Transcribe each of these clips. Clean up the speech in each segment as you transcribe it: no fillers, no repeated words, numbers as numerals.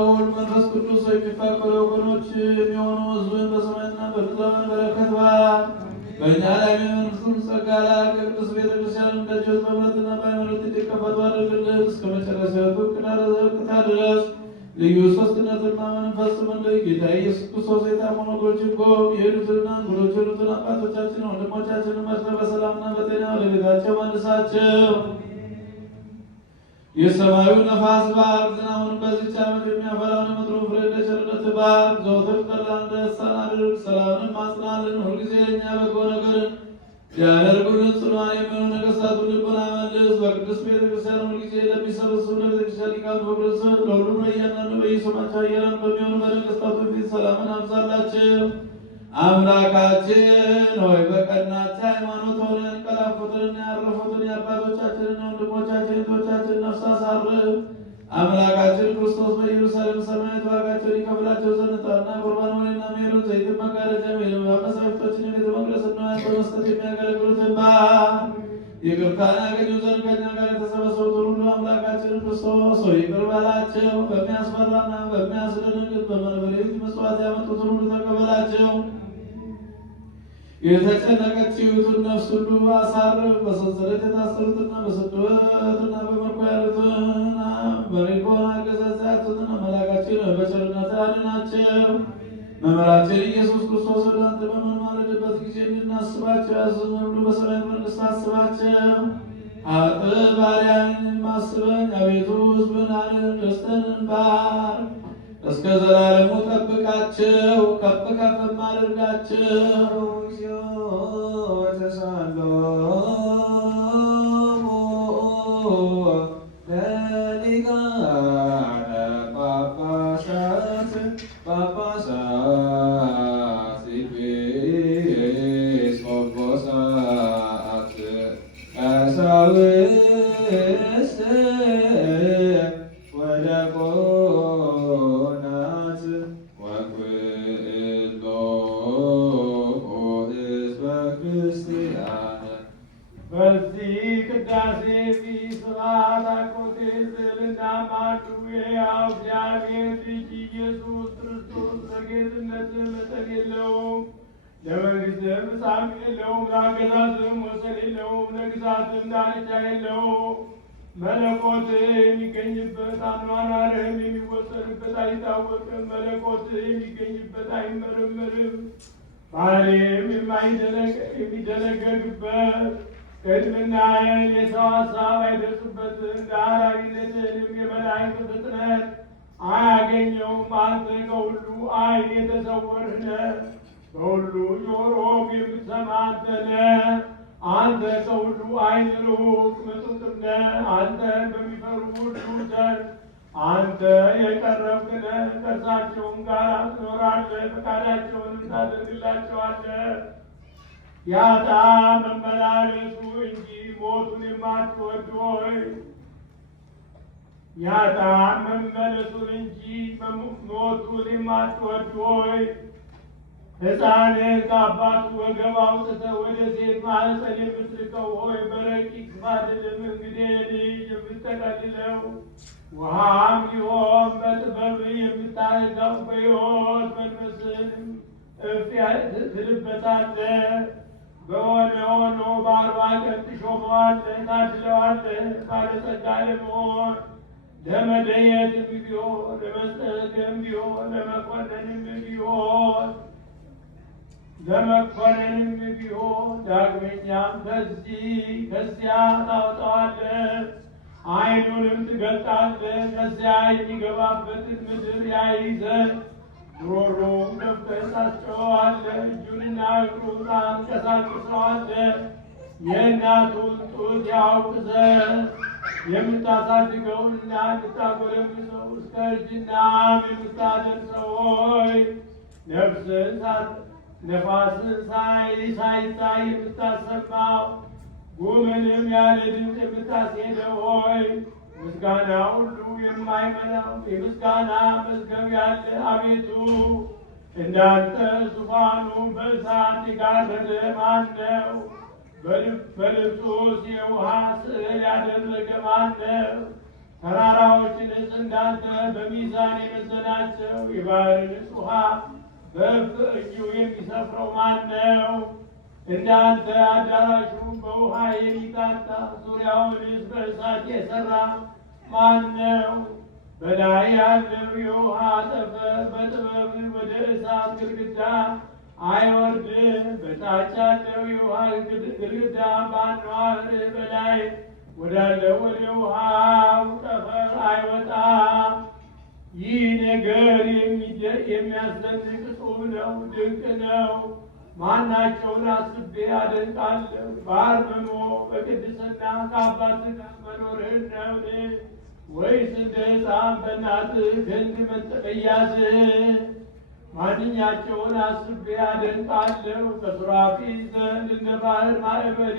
ወወልድ መንፈስ ቅዱስ የሚፋቀሩ ወገኖች የሚሆኑ ሕዝብን በሰማይና በምድር በረከት ባል በእኛ ላይ የሚመንሱን ጸጋ ላክ። የቅዱስ ቤተክርስቲያን ደጆች በእምነትና በሃይማኖት እንዲከፈቱ አድርግልን። እስከ መጨረሻው ቅና ድረስ ልዩ ሦስትነትን ማመንን ፈጽምልን። ጌታ ኢየሱስ ክርስቶስ የታመኑ ወገኖችን ጎብኝ። የሄዱትንና እንግዶች የሆኑትን አባቶቻችን ወንድሞቻችንን መርተህ በሰላምና በጤና ወደ ቤታቸው መልሳቸው። የሰማዩ ነፋስ ባርክ፣ ዝናቡን በዚህች ዓመት የሚያፈራውን የምድሩን ፍሬ እንደ ቸርነትህ ባርክ። ዘወትር ጠላን ደስታን አድርግ፣ ሰላምንም አጽናልን። ሁልጊዜ ለእኛ በጎ ነገርን ያደርጉልን ጽኑዓን የሚሆኑ ነገሥታቱን ልቦና መልስ። በቅዱስ ቤተክርስቲያን ሁልጊዜ ለሚሰበስቡ ለቤተክርስቲያን ሊቃውንት ፍቅርን ስጥ። ለሁሉም ለእያንዳንዱ በየስማቸው ኃያላን በሚሆኑ በነገሥታቱ ፊት ሰላምን አብዛላቸው። አምላካችን ሆይ በቀናች ሃይማኖት ሆነው ያንቀላፉትንና ያረፉትን የአባቶቻችንና ወንድሞቻችን እህቶቻችን ነፍስ አሳርፍ። አምላካችን ክርስቶስ በኢየሩሳሌም ሰማያዊት ዋጋቸውን ይከፍላቸው ዘንድ ዕጣንና ቁርባን ወይንና ሜሮን ዘይትን መጋረጃ ወይም መሳፍንቶችን የቤተ መቅደስ ንዋያት በመስጠት የሚያገለግሉትን ይቅርታን ያገኙ ዘንድ ከእኛ ጋር የተሰበሰቡትን ሁሉ አምላካችን ክርስቶስ ሆይ ይቅር በላቸው። በሚያስፈራና በሚያስደነግጥ በመንበሌት ምጽዋት ያመጡትን ሁሉ ተቀበላቸው። የተጨነቀችውን ነፍስ ሁሉ አሳርፍ። በሰንሰለት የታሰሩትና በስደትና በምርኮ ያሉትን በሪኮን አገዛዝ ያሉትን አምላካችን በቸርነት አድናቸው። መምህራችን ኢየሱስ ክርስቶስ ወደ አንተ በምንማልድበት ጊዜ እንድናስባቸው ያዘዝን ሁሉ በሰማያዊት መንግሥት አስባቸው። አጥብ ባሪያህን አስበን አቤቱ፣ ሕዝብህን ርስትህን ባርክ። እስከ ዘላለሙ ጠብቃቸው፣ ከፍ ከፍም አድርጋቸው። በዚህ ቅዳሴ ፊት ስብሐት አኮቴት ልናማዱ የሕያው እግዚአብሔር ልጅ ኢየሱስ ክርስቶስ በጌትነት መጠን የለውም፣ ለመንግሥትም ፍጻሜ የለውም፣ ለአገዛዝም ወሰን የለውም፣ ለግዛትም ዳርቻ የለውም። መለኮት የሚገኝበት አኗኗርህም የሚወሰንበት አይታወቅም። መለኮት የሚገኝበት አይመረመርም። ባህሪም የሚደነገግበት ቅድምና የሰው ሀሳብ አይደርስበትም። ዳህራዊነትንም የመላእክት ፍጥነት አያገኘውም። አንተ ከሁሉ ዓይን የተሰወርህ ነህ፣ በሁሉ ጆሮም የምትሰማ አንተ ነህ። አንተ ከሁሉ ዓይን ሩቅ ምጡቅም ነህ። አንተን በሚፈሩ ሁሉ ዘንድ አንተ የቀረብክ ነህ። ከእርሳቸውም ጋር ትኖራለህ፣ ፈቃዳቸውንም ታደርግላቸዋለህ። የኃጥአን መመላለሱ እንጂ ሞቱን የማትወድ ሆይ የኃጥአን መመለሱን እንጂ ሞቱን የማትወድ ሆይ ሕፃንን ከአባቱ ወገብ አውጥተህ ወደ ሴት ማኅፀን የምትልከው ሆይ በረቂቅ ባድልም እንግዲህ ልጅ የምትጠቀልለው ውሃም ሊሆን በጥበብ የምታረጋው በሕይወት መንፈስን እፍ ትልበታለህ። በሆነ ሆኖ በ40 ቀን ትሾመዋለህ፣ ታድለዋለህ። ባለጸጋ ለመሆን ለመደየትም ቢሆን ለመስጠትም ቢሆን ለመኮነንም ቢሆን ዳግመኛም ከዚያ ታወጣዋለህ። ዓይኑንም ትገልጣለህ፣ ከዚያ የሚገባበትን ምድር ያይ ዘንድ ጉሮሮውን ከፍተህ ታስጨዋለህ። እጁንና እግሩን ታንቀሳቅሰዋለህ። የእናቱን ጡት ያውቅ ዘንድ የምታሳድገውንና የምታጎለምሰው እስከ እርጅናም የምታደርሰው ሆይ ነፋስን ሳይታይ የምታሰማው ጉምንም ያለ ድምፅ የምታስሄደው ሆይ ምስጋና ሁሉ የማይመላው የምስጋና መዝገብ ያለ አቤቱ፣ እንዳንተ ዙፋኑ በእሳት የጋረደ ማን ነው? በልብሱስ የውሃ ስዕል ያደረገ ማን ነው? ተራራዎችንስ እንዳንተ በሚዛን የመዘናቸው የባሕርንስ ውሃ በእጁ የሚሰፍረው ማን ነው? እንዳንተ አዳራሹን በውሃ የሚታታ ዙሪያውንስ በእሳት የሠራ ማን ነው? በላይ ያለው የውሃ ጠፈር በጥበብ ወደ እሳት ግድግዳ አይወርድም። በታች ያለው የውሃ ግድግዳ በአንዋር በላይ ወዳለው ወደ ውሃው ጠፈር አይወጣም። ይህ ነገር የሚያስደንቅ እጹብ ነው፣ ድንቅ ነው። ማናቸውን አስቤ አደንቃለሁ። በአርምሞ በቅድስና ከአባት ጋር መኖርህን ነውን? ወይስ እንደ ሕፃን በእናትህ ክንድ መያዝህ? ማንኛቸውን አስቤ አደንቃለሁ። በሱራፊል ዘንድ እንደ ባሕር ማዕበል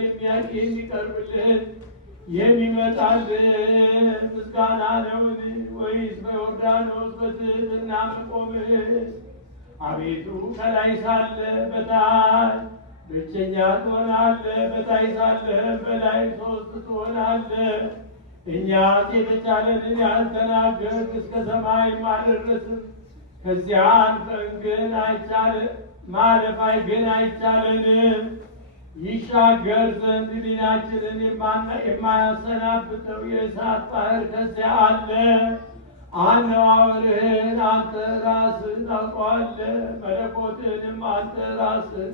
የሚቀርብልህን የሚመጣልህ ምስጋና ነውን? ወይስ በዮርዳኖስ በትሕትና መቆምህ? አቤቱ ከላይ ሳለ በታች ብቸኛ ትሆናለህ፣ በታች ሳለህ በላይ ሦስት ትሆናለህ። እኛስ የተቻለንን ያልተናገርን እስከ ሰማይም አልደረስም። ከዚያ አልፈን ግን ማለፍ ግን አይቻለንም። ይሻገር ዘንድ ሕሊናችንን የማያሰናብተው የእሳት ባሕር ከዚያ አለ። አነዋወርህን አንተ ራስህ ታውቀዋለህ፣ መለኮትህንም አንተ ራስህ